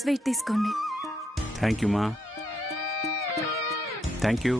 Sweet తీసుకోండి. Thank you మా. Thank you.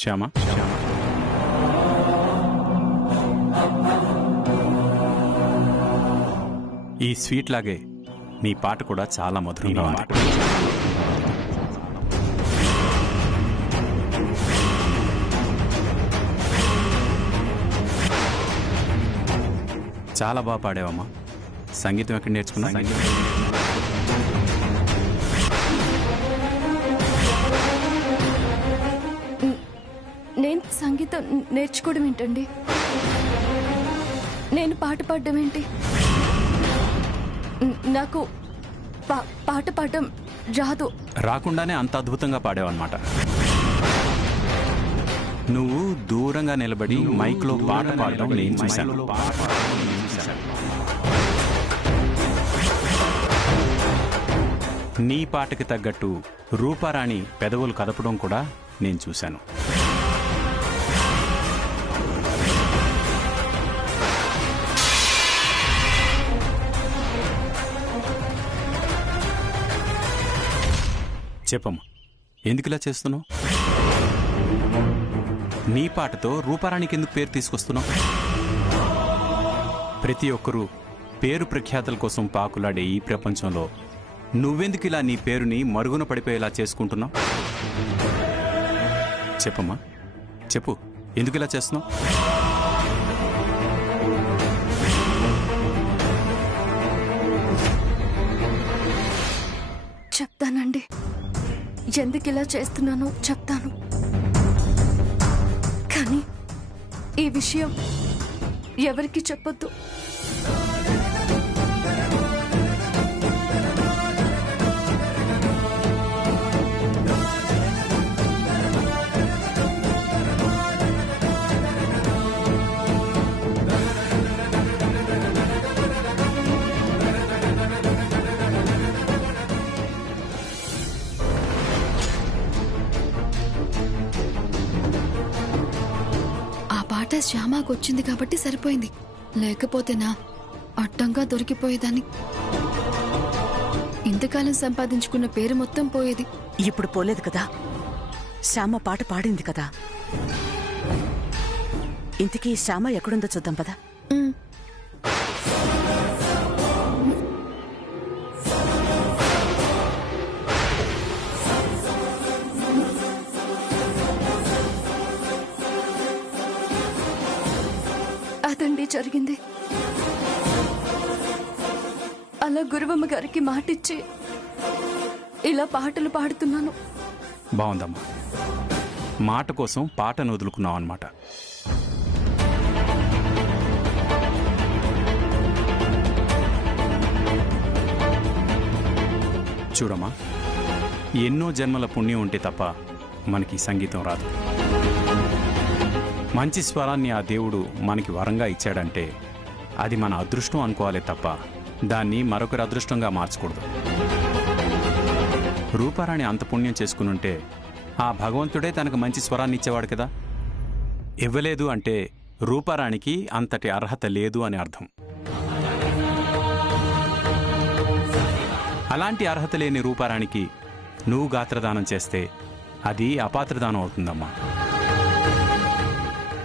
Shyama, ఈ స్వీట్ లాగే మీ పాట కూడా చాలా మధురంగా ఉంది. చాలా బాగా పాడావమ్మా. సంగీతం ఎక్కడ నేర్చుకున్నా? నేను సంగీతం నేర్చుకోవడం ఏంటండి? నేను పాట పాడడం ఏంటి? నాకు పాట పాడడం రాదు. రాకుండానే అంత అద్భుతంగా పాడావన్నమాట. నువ్వు దూరంగా నిలబడి మైక్లో పాట పాడడం నేను చూశాను. నీ పాటకి తగ్గట్టు రూపారాణి పెదవులు కదపడం కూడా నేను చూశాను. చెప్పమ్మా, ఎందుకులా చేస్తున్నావు? నీ పాటతో రూపారాణికి ఎందుకు పేరు తీసుకొస్తున్నావు? ప్రతి ఒక్కరూ పేరు ప్రఖ్యాతల కోసం పాకులాడే ఈ ప్రపంచంలో నువ్వెందుకు ఇలా నీ పేరుని మరుగున పడిపోయేలా చేసుకుంటున్నావు? చెప్పమ్మా, చెప్పు, ఎందుకు ఇలా చేస్తున్నావు? చెప్తానండి, ఎందుకు ఇలా చేస్తున్నానో చెప్తాను. కానీ ఈ విషయం ఎవరికి చెప్పొద్దు. శ్యామాకు వచ్చింది కాబట్టి సరిపోయింది, లేకపోతేనా అడ్డంగా దొరికిపోయేదాన్ని. ఇంతకాలం సంపాదించుకున్న పేరు మొత్తం పోయేది. ఇప్పుడు పోలేదు కదా, శ్యామ పాట పాడింది కదా. ఇంతకీ శ్యామ ఎక్కడుందో చూద్దాం పదా. అదండి జరిగింది. అలా గురువమ్మ గారికి మాటిచ్చి ఇలా పాటలు పాడుతున్నాను. బాగుందమ్మా, మాట కోసం పాటను వదులుకున్నావు అన్నమాట. చూడమ్మా, ఎన్నో జన్మల పుణ్యం ఉంటే తప్ప మనకి సంగీతం రాదు. మంచి స్వరాన్ని ఆ దేవుడు మనకి వరంగా ఇచ్చాడంటే అది మన అదృష్టం అనుకోవాలే తప్ప దాన్ని మరొకరి అదృష్టంగా మార్చకూడదు. రూపారాణి అంత పుణ్యం చేసుకునుంటే ఆ భగవంతుడే తనకు మంచి స్వరాన్ని ఇచ్చేవాడు కదా. ఇవ్వలేదు అంటే రూపారాణికి అంతటి అర్హత లేదు అని అర్థం. అలాంటి అర్హత లేని రూపారాణికి నువ్వు గాత్రదానం చేస్తే అది అపాత్రదానం అవుతుందమ్మా.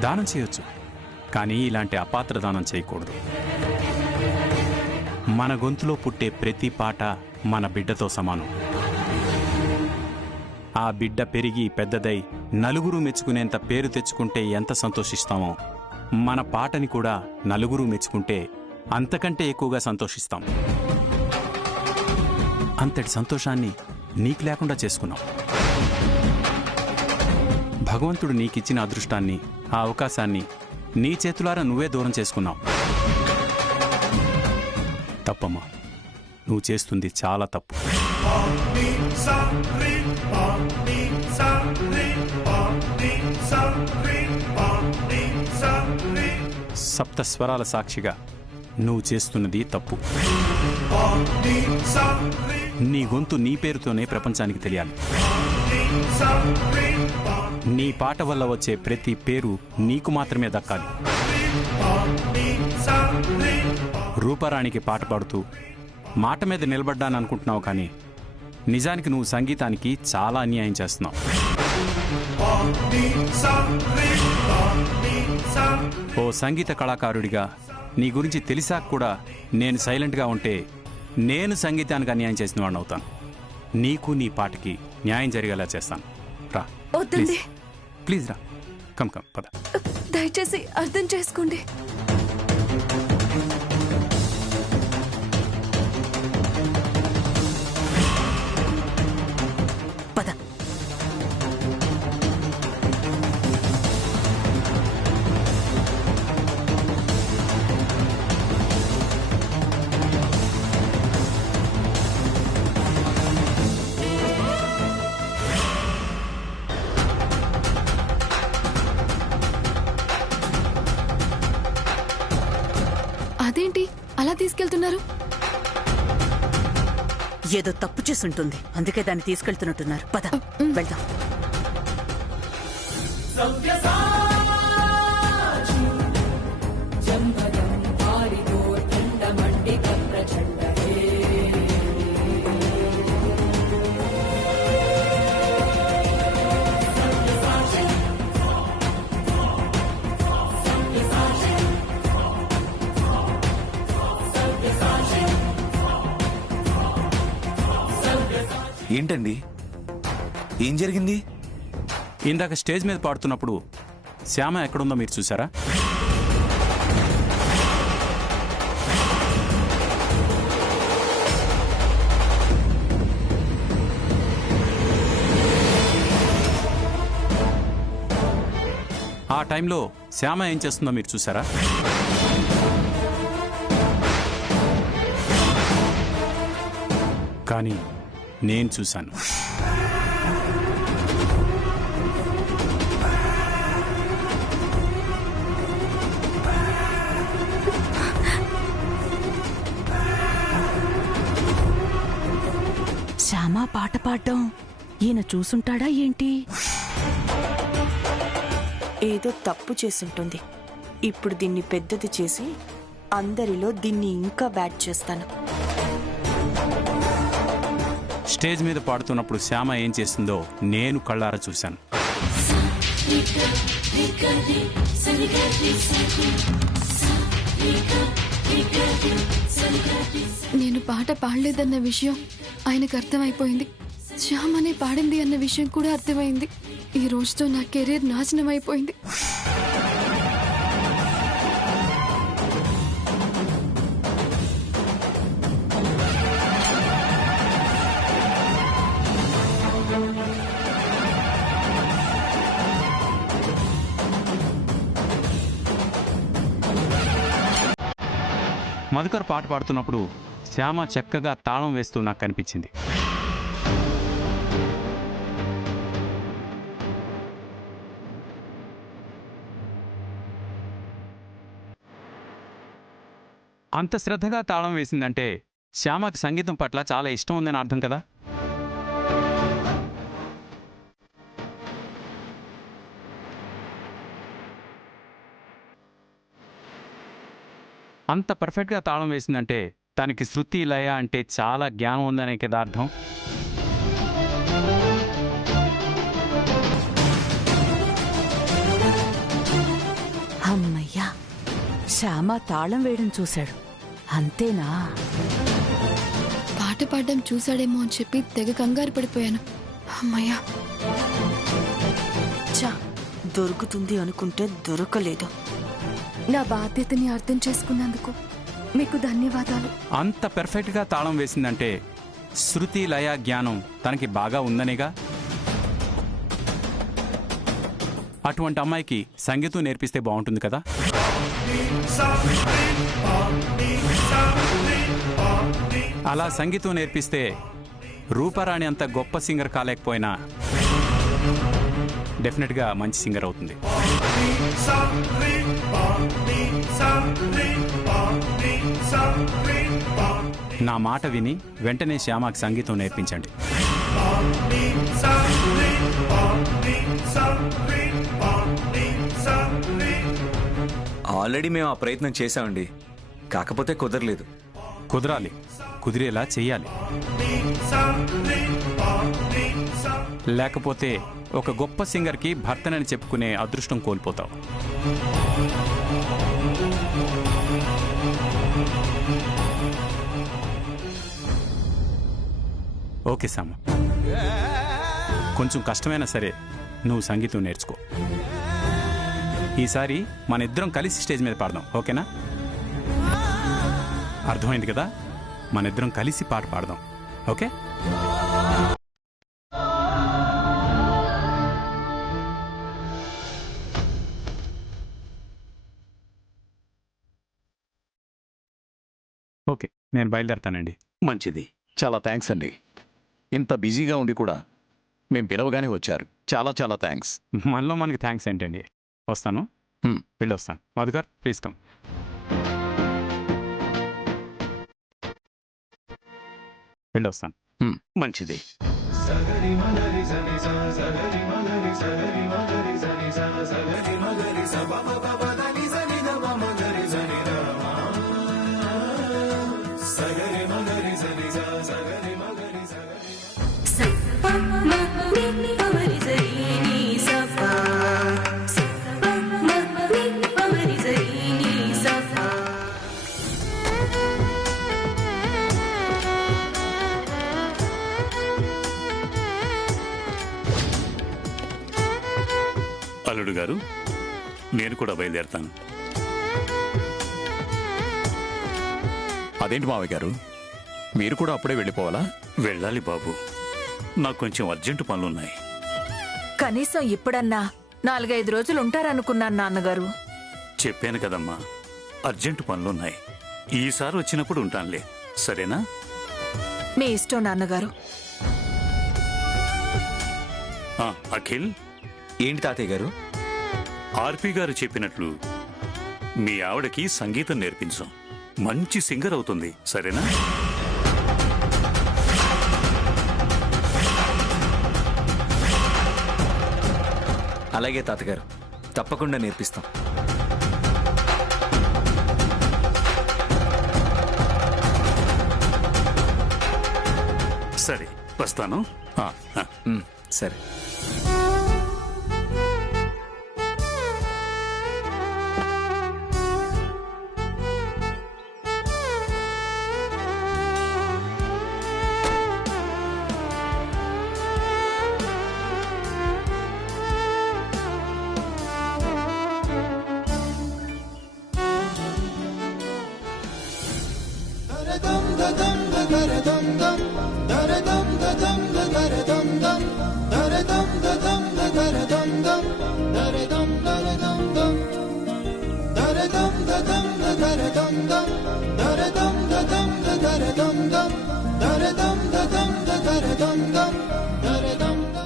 దానం చేయొచ్చు, కానీ ఇలాంటి అపాత్ర దానం చేయకూడదు. మన గొంతులో పుట్టే ప్రతి పాట మన బిడ్డతో సమానం. ఆ బిడ్డ పెరిగి పెద్దదై నలుగురు మెచ్చుకునేంత పేరు తెచ్చుకుంటే ఎంత సంతోషిస్తామో, మన పాటని కూడా నలుగురు మెచ్చుకుంటే అంతకంటే ఎక్కువగా సంతోషిస్తాం. అంతటి సంతోషాన్ని నీకు లేకుండా చేసుకున్నాం. భగవంతుడు నీకిచ్చిన అదృష్టాన్ని, ఆ అవకాశాన్ని నీ చేతులారా నువ్వే దూరం చేసుకున్నావు. తప్పమ్మా, నువ్వు చేస్తుంది చాలా తప్పు. సప్త స్వరాల సాక్షిగా నువ్వు చేస్తున్నది తప్పు. నీ గొంతు నీ పేరుతోనే ప్రపంచానికి తెలియాలి. నీ పాట వల్ల వచ్చే ప్రతి పేరు నీకు మాత్రమే దక్కాలి. రూపారాణికి పాట పాడుతూ మాట మీద నిలబడ్డాను అనుకుంటున్నావు, కానీ నిజానికి నువ్వు సంగీతానికి చాలా అన్యాయం చేస్తున్నావు. ఓ సంగీత కళాకారుడిగా నీ గురించి తెలిసాక కూడా నేను సైలెంట్గా ఉంటే నేను సంగీతానికి అన్యాయం చేసిన వాడిని అవుతాను. నీకు నీ పాటకి న్యాయం జరిగేలా చేస్తాను. రా వద్దండి. ప్లీజ్ రా, కమ్ పద. దయచేసి అర్థం చేసుకోండి. పద. అదేంటి అలా తీసుకెళ్తున్నారు? ఏదో తప్పు చేసుంటుంది, అందుకే దాన్ని తీసుకెళ్తున్నట్టున్నారు. పద వెళ్దాం. ఏంటండి, ఏం జరిగింది? ఇందాక స్టేజ్ మీద పాడుతున్నప్పుడు శ్యామ ఎక్కడుందో మీరు చూసారా? ఆ టైంలో శ్యామ ఏం చేస్తుందో మీరు చూసారా? కానీ నేను చూశాను. శ్యామ పాట పాడడం ఈయన చూసుంటాడా ఏంటి? ఏదో తప్పు చేసుంటుంది. ఇప్పుడు దీన్ని పెద్దది చేసి అందరిలో దీన్ని ఇంకా బ్యాడ్ చేస్తాను. స్టేజ్ మీద పాడుతున్నప్పుడు శ్యామ ఏం చేస్తుందో నేను కళ్ళారా చూశాను. నేను పాట పాడలేదన్న విషయం ఆయనకు అర్థమైపోయింది. శ్యామనే పాడింది అన్న విషయం కూడా అర్థమైంది. ఈ రోజుతో నా కెరీర్ నాశనం అయిపోయింది. మధుకర్ పాట పాడుతున్నప్పుడు శ్యామ చక్కగా తాళం వేస్తూ నాకు కనిపించింది. అంత శ్రద్ధగా తాళం వేసిందంటే శ్యామకి సంగీతం పట్ల చాలా ఇష్టం ఉందని అర్థం కదా. అంత పర్ఫెక్ట్గా తాళం వేసిందంటే తనకి శృతి లయ అంటే చాలా జ్ఞానం ఉందనే కదా అర్థం. అమ్మయ్యా, శ్యామ తాళం వేయడం చూశాడు, అంతేనా? పాట పాడడం చూశాడేమో అని చెప్పి తెగ కంగారు పడిపోయాను. అమ్మయ్యా, చా దొరుకుతుంది అనుకుంటే దొరకలేదు. నా బాధ్యతని అర్థం చేసుకున్నందుకు మీకు ధన్యవాదాలు. అంత పెర్ఫెక్ట్గా తాళం వేసిందంటే శృతి లయ జ్ఞానం తనకి బాగా ఉందనేగా. అటువంటి అమ్మాయికి సంగీతం నేర్పిస్తే బాగుంటుంది కదా. అలా సంగీతం నేర్పిస్తే రూపారాణి అంత గొప్ప సింగర్ కాలేకపోయినా డెఫినెట్గా మంచి సింగర్ అవుతుంది. నా మాట విని వెంటనే శ్యామకి సంగీతం నేర్పించండి. ఆల్రెడీ మేము ఆ ప్రయత్నం చేశామండి, కాకపోతే కుదరలేదు. కుదరాలి, కుదిరేలా చెయ్యాలి. లేకపోతే ఒక గొప్ప సింగర్కి భర్తనని చెప్పుకునే అదృష్టం కోల్పోతావు. ఓకే సామ, కొంచెం కష్టమైనా సరే నువ్వు సంగీతం నేర్చుకో. ఈసారి మన ఇద్దరం కలిసి స్టేజ్ మీద పాడదాం, ఓకేనా? అర్థమైంది కదా? మన ఇద్దరం కలిసి పాట పాడదాం, ఓకే? ఓకే, నేను బయలుదేరతానండి. మంచిది, చాలా థ్యాంక్స్ అండి. ఇంత బిజీగా ఉండి కూడా మేము పిలవగానే వచ్చారు. చాలా చాలా థ్యాంక్స్. మనలో మనకి థ్యాంక్స్ ఏంటండి. వస్తాను, వెళ్ళొస్తాను. Madhukar please come. వెళ్ళొస్తాను. మంచిది. అల్లుడు గారు, నేను కూడా బయలుదేరతాను. అదేంటి మావయ్య గారు, మీరు కూడా అప్పుడే వెళ్ళిపోవాలా? వెళ్ళాలి బాబు, నాకు కొంచెం అర్జెంటు పనులున్నాయి. కనీసం ఇప్పుడన్నా 4-5 రోజులు ఉంటారనుకున్నాను నాన్నగారు. చెప్పాను కదమ్మా, అర్జెంటు పనులున్నాయి. ఈసారి వచ్చినప్పుడు ఉంటానులే, సరేనా? మీ ఇష్టం నాన్నగారు. అఖిల్, ఏంటి తాతయ్య గారు? ఆర్పి గారు చెప్పినట్లు మీ ఆవిడకి సంగీతం నేర్పించు. మంచి సింగర్ అవుతుంది, సరేనా? అలాగే తాతగారు, తప్పకుండా నేర్పిస్తాం. సరే, వస్తాను. సరే.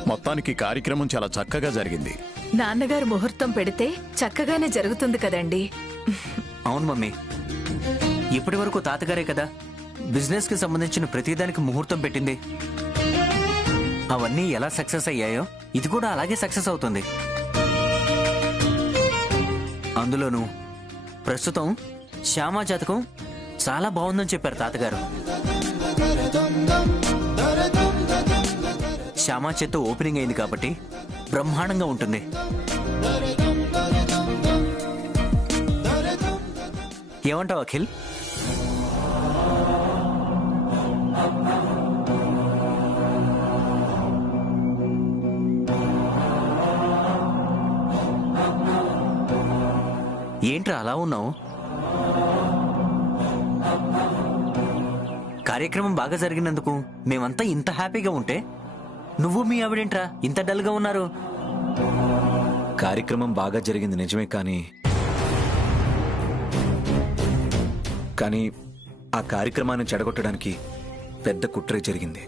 మొత్తానికి కార్యక్రమం చాలా చక్కగా జరిగింది. నాన్నగారు ముహూర్తం పెడితే చక్కగానే జరుగుతుంది కదండి. అవును మమ్మీ, ఇప్పటి వరకు తాతగారే కదా బిజినెస్ కి సంబంధించిన ప్రతిదానికి ముహూర్తం పెట్టింది. అవన్నీ ఎలా సక్సెస్ అయ్యాయో ఇది కూడా అలాగే సక్సెస్ అవుతుంది. అందులోనూ ప్రస్తుతం శ్యామా జాతకం చాలా బాగుందని చెప్పారు తాతగారు. శ్యామా చేత్తో ఓపెనింగ్ అయింది కాబట్టి బ్రహ్మాండంగా ఉంటుంది. ఏమంటావు అఖిల్? ఏంట్రా అలా ఉన్నావు? కార్యక్రమం బాగా జరిగినందుకు మేమంతా ఇంత హ్యాపీగా ఉంటే నువ్వు మీ ఆవిడేంట్రా ఇంత డల్గా ఉన్నారు? కార్యక్రమం బాగా జరిగింది నిజమే, కానీ ఆ కార్యక్రమాన్ని చెడగొట్టడానికి పెద్ద కుట్రే జరిగింది.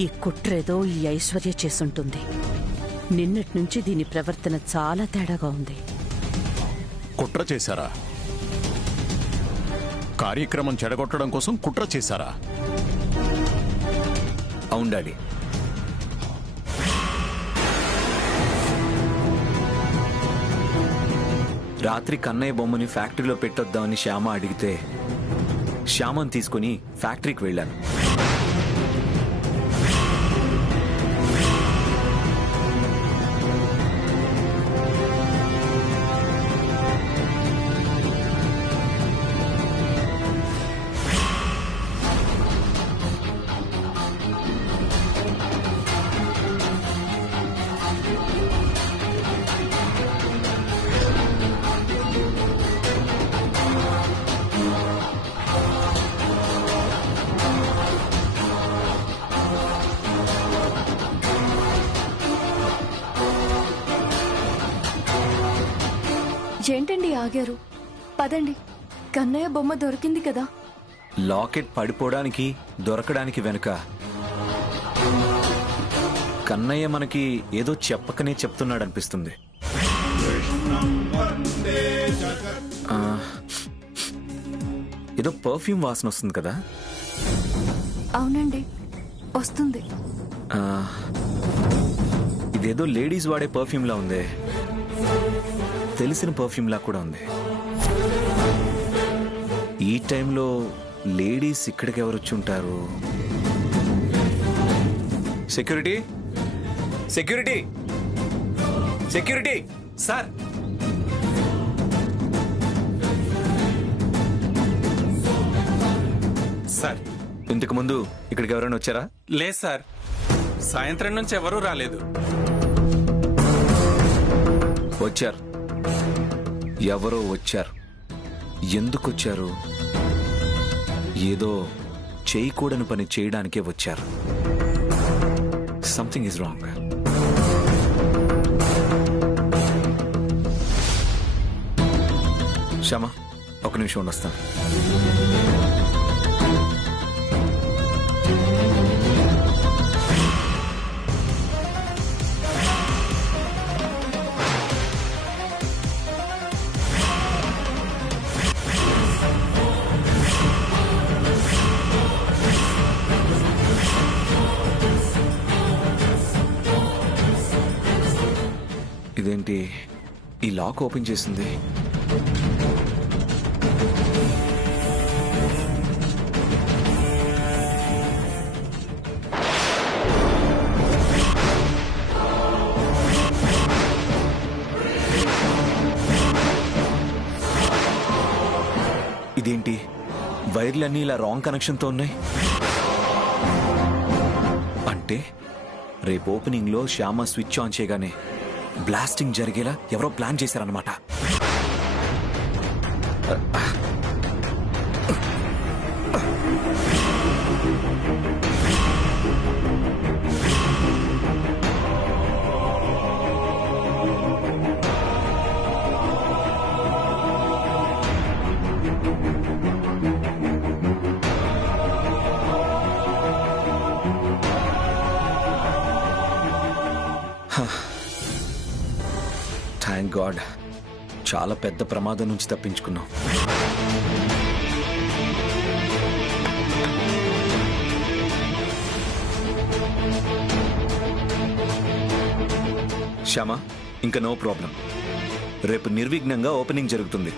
ఈ కుట్రేదో ఈ ఐశ్వర్య చేసుంటుంది. నిన్నటి నుంచి దీని ప్రవర్తన చాలా తేడాగా ఉంది. కుట్ర చేశారా? కార్యక్రమం చెడగొట్టడం కోసం కుట్ర చేశారా? అవును డాడీ. రాత్రి కన్నయ్య బొమ్మని ఫ్యాక్టరీలో పెట్టొద్దామని శ్యామ అడిగితే శ్యామని తీసుకుని ఫ్యాక్టరీకి వెళ్ళాను. ఏంటండి ఆగారు? పదండి, కన్నయ్య బొమ్మ దొరికింది కదా. లాకెట్ పడిపోవడానికి దొరకడానికి వెనుక కన్నయ్య మనకి ఏదో చెప్పకనే చెప్తున్నాడు అనిపిస్తుంది. ఏదో పర్ఫ్యూమ్ వాసన వస్తుంది కదా. అవునండి, వస్తుంది. ఇదేదో లేడీస్ వాడే పర్ఫ్యూమ్ లా ఉంది. తెలిసిన పర్ఫ్యూమ్ లా కూడా ఉంది. ఈ టైంలో లేడీస్ ఇక్కడికి ఎవరు వచ్చి ఉంటారు? Security, security, security sir. Sir, ఇంతకు ముందు ఇక్కడికి ఎవరైనా వచ్చారా? లేదు సార్, సాయంత్రం నుంచి ఎవరూ రాలేదు. వచ్చారు, ఎవరో వచ్చారు. ఎందుకు వచ్చారు? ఏదో చేయకూడని పని చేయడానికే వచ్చారు. Something is wrong. శ్యామ, ఒక నిమిషం ఉండొస్తాను. ఇదేంటి ఈ లాక్ ఓపెన్ చేసింది? ఇదేంటి వైర్లన్నీ ఇలా రాంగ్ కనెక్షన్తో ఉన్నాయి? అంటే రేపు ఓపెనింగ్ లో శ్యామ స్విచ్ ఆన్ చేయగానే బ్లాస్టింగ్ జరిగేలా ఎవరో ప్లాన్ చేశారన్నమాట. థ్యాంక్ గాడ్, చాలా పెద్ద ప్రమాదం నుంచి తప్పించుకున్నాం. శ్యామ, ఇంకా నో ప్రాబ్లం. రేపు నిర్విఘ్నంగా ఓపెనింగ్ జరుగుతుంది.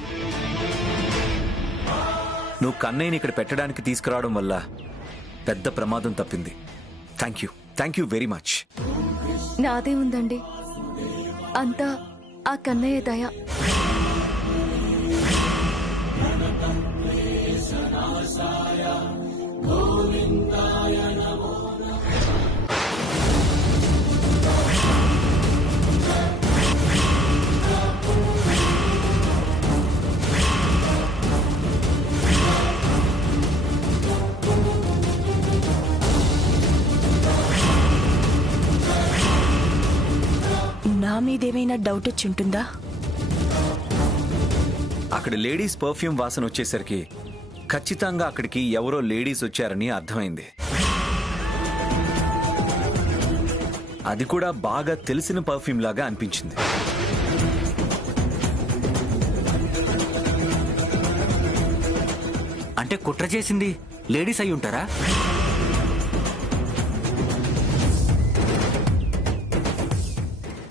నువ్వు కన్నయ్యని ఇక్కడ పెట్టడానికి తీసుకురావడం వల్ల పెద్ద ప్రమాదం తప్పింది. Thank you very much. నాదే ఉందండి, అంతా ఆ కన్నయ్య దయ. నా మీదేమైనా డౌట్ వచ్చి ఉంటుందా? అక్కడ లేడీస్ పర్ఫ్యూమ్ వాసన వచ్చేసరికి ఖచ్చితంగా అక్కడికి ఎవరో లేడీస్ వచ్చారని అర్థమైంది. అది కూడా బాగా తెలిసిన పర్ఫ్యూమ్ లాగా అనిపించింది. అంటే కుట్ర చేసింది లేడీస్ అయి ఉంటారా?